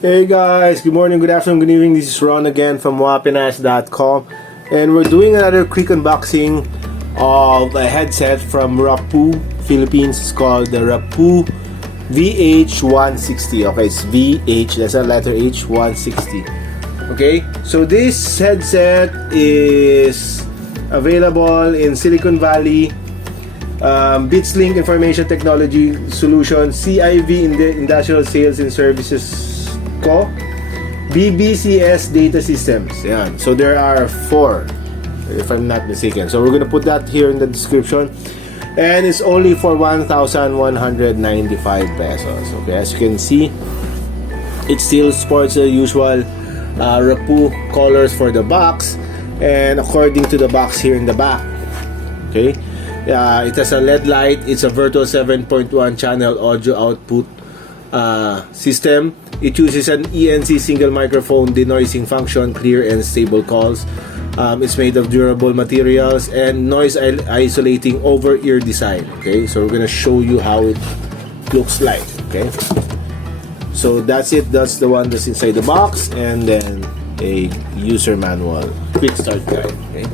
Hey guys, good morning, good afternoon, good evening. This is Ron again from Wapinas.com, and we're doing another quick unboxing of a headset from Rapoo, Philippines. It's called the Rapoo VH160. Okay, it's VH, that's a letter H, 160. Okay, so this headset is available in Silicon Valley, BitsLink Information Technology Solutions, CIV in the Industrial Sales and Services Co, BBCS Data Systems. Yan. So there are 4, if I'm not mistaken. So we're gonna put that here in the description, and it's only for 1,195 pesos. Okay, as you can see, it still sports the usual Rapoo colors for the box, and according to the box here in the back, okay, it has a LED light. It's a Virtual 7.1 channel audio output system. It uses an ENC single microphone denoising function, clear and stable calls. It's made of durable materials and noise isolating over-ear design. Okay, so we're gonna show you how it looks like. Okay, so that's it. That's the one that's inside the box, and then a user manual, quick start guide. Okay.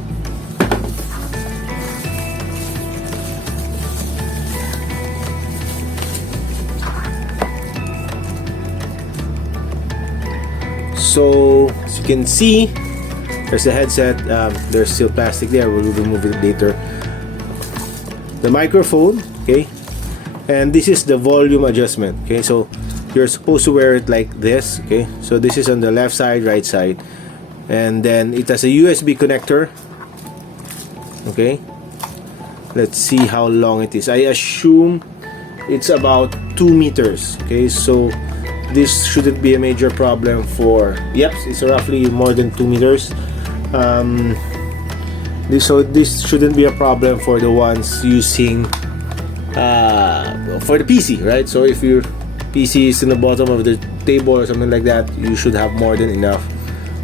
So as you can see, there's the headset. There's still plastic there. We'll remove it later. The microphone, okay, and this is the volume adjustment. Okay, so you're supposed to wear it like this. Okay, so this is on the left side, right side, and then it has a USB connector. Okay, let's see how long it is. I assume it's about 2 meters. Okay, so this shouldn't be a major problem for, yep, it's roughly more than 2 meters. So this shouldn't be a problem for the ones using for the PC, right? So if your PC is in the bottom of the table or something like that, you should have more than enough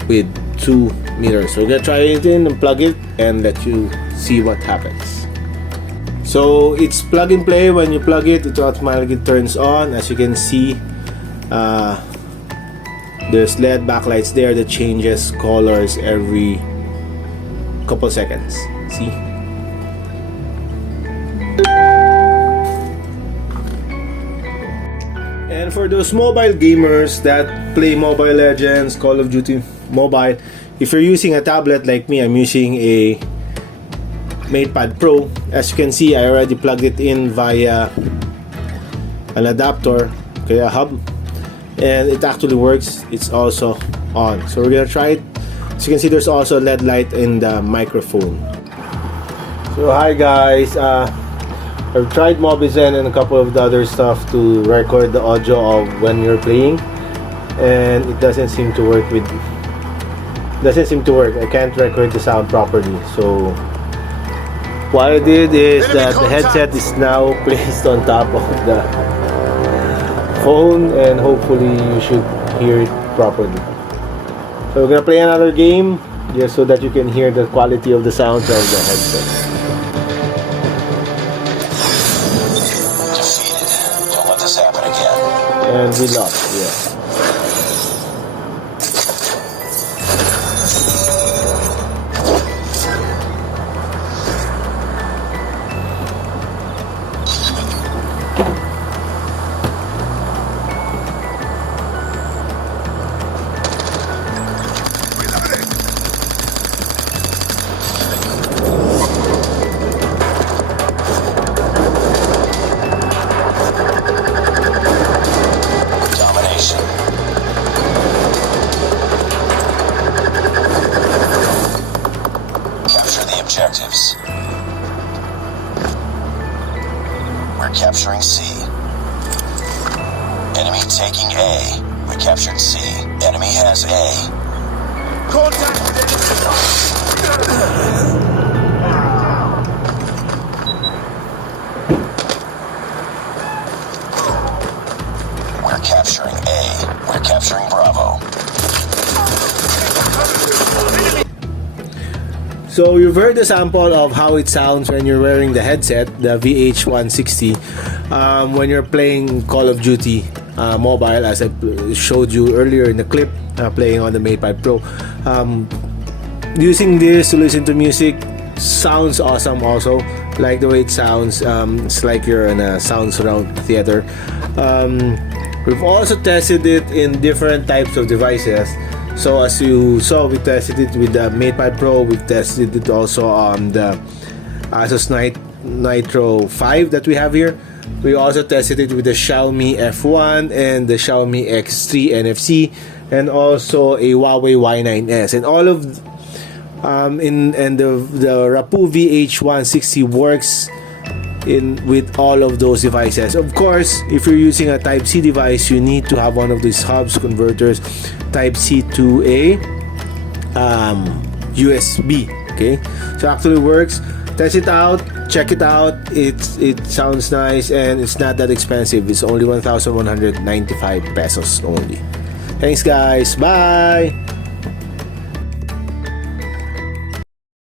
with 2 meters. So we're gonna try it in and plug it and let you see what happens. So it's plug and play. When you plug it, it automatically turns on. As you can see, there's LED backlights there that changes colors every couple seconds. See? And for those mobile gamers that play Mobile Legends, Call of Duty Mobile, if you're using a tablet like me, I'm using a Matepad Pro. As you can see, I already plugged it in via an adapter, okay, a hub, and it actually works. It's also on. So we're gonna try it. As you can see, there's also a LED light in the microphone. So hi guys, I've tried Mobizen and a couple of the other stuff to record the audio of when you're playing, and it doesn't seem to work. I can't record the sound properly. So what I did is that the headset is now placed on top of the phone, and hopefully you should hear it properly. So we're gonna play another game just so that you can hear the quality of the sounds of the headset. Defeated. Don't let this happen again. And we lost, yeah. Capture the objectives. We're capturing C. Enemy taking A. We captured C. Enemy has A. Contact with enemy. We're capturing A. We're capturing Bravo. So you've heard the sample of how it sounds when you're wearing the headset, the VH160, when you're playing Call of Duty mobile, as I showed you earlier in the clip, playing on the Matepad Pro. Using this to listen to music sounds awesome. Also, like the way it sounds. It's like you're in a sound surround theater. We've also tested it in different types of devices. So as you saw, we tested it with the Matepad Pro. We've tested it also on the Asus Nitro 5 that we have here. We also tested it with the Xiaomi F1 and the Xiaomi X3 NFC, and also a Huawei Y9S. And all of the Rapoo VH160 works with all of those devices. Of course, if you're using a Type-C device, you need to have one of these hubs converters, Type-C to a USB. Okay, so actually works. Test it out, check it out. It sounds nice, and it's not that expensive. It's only 1,195 pesos only. Thanks guys, bye.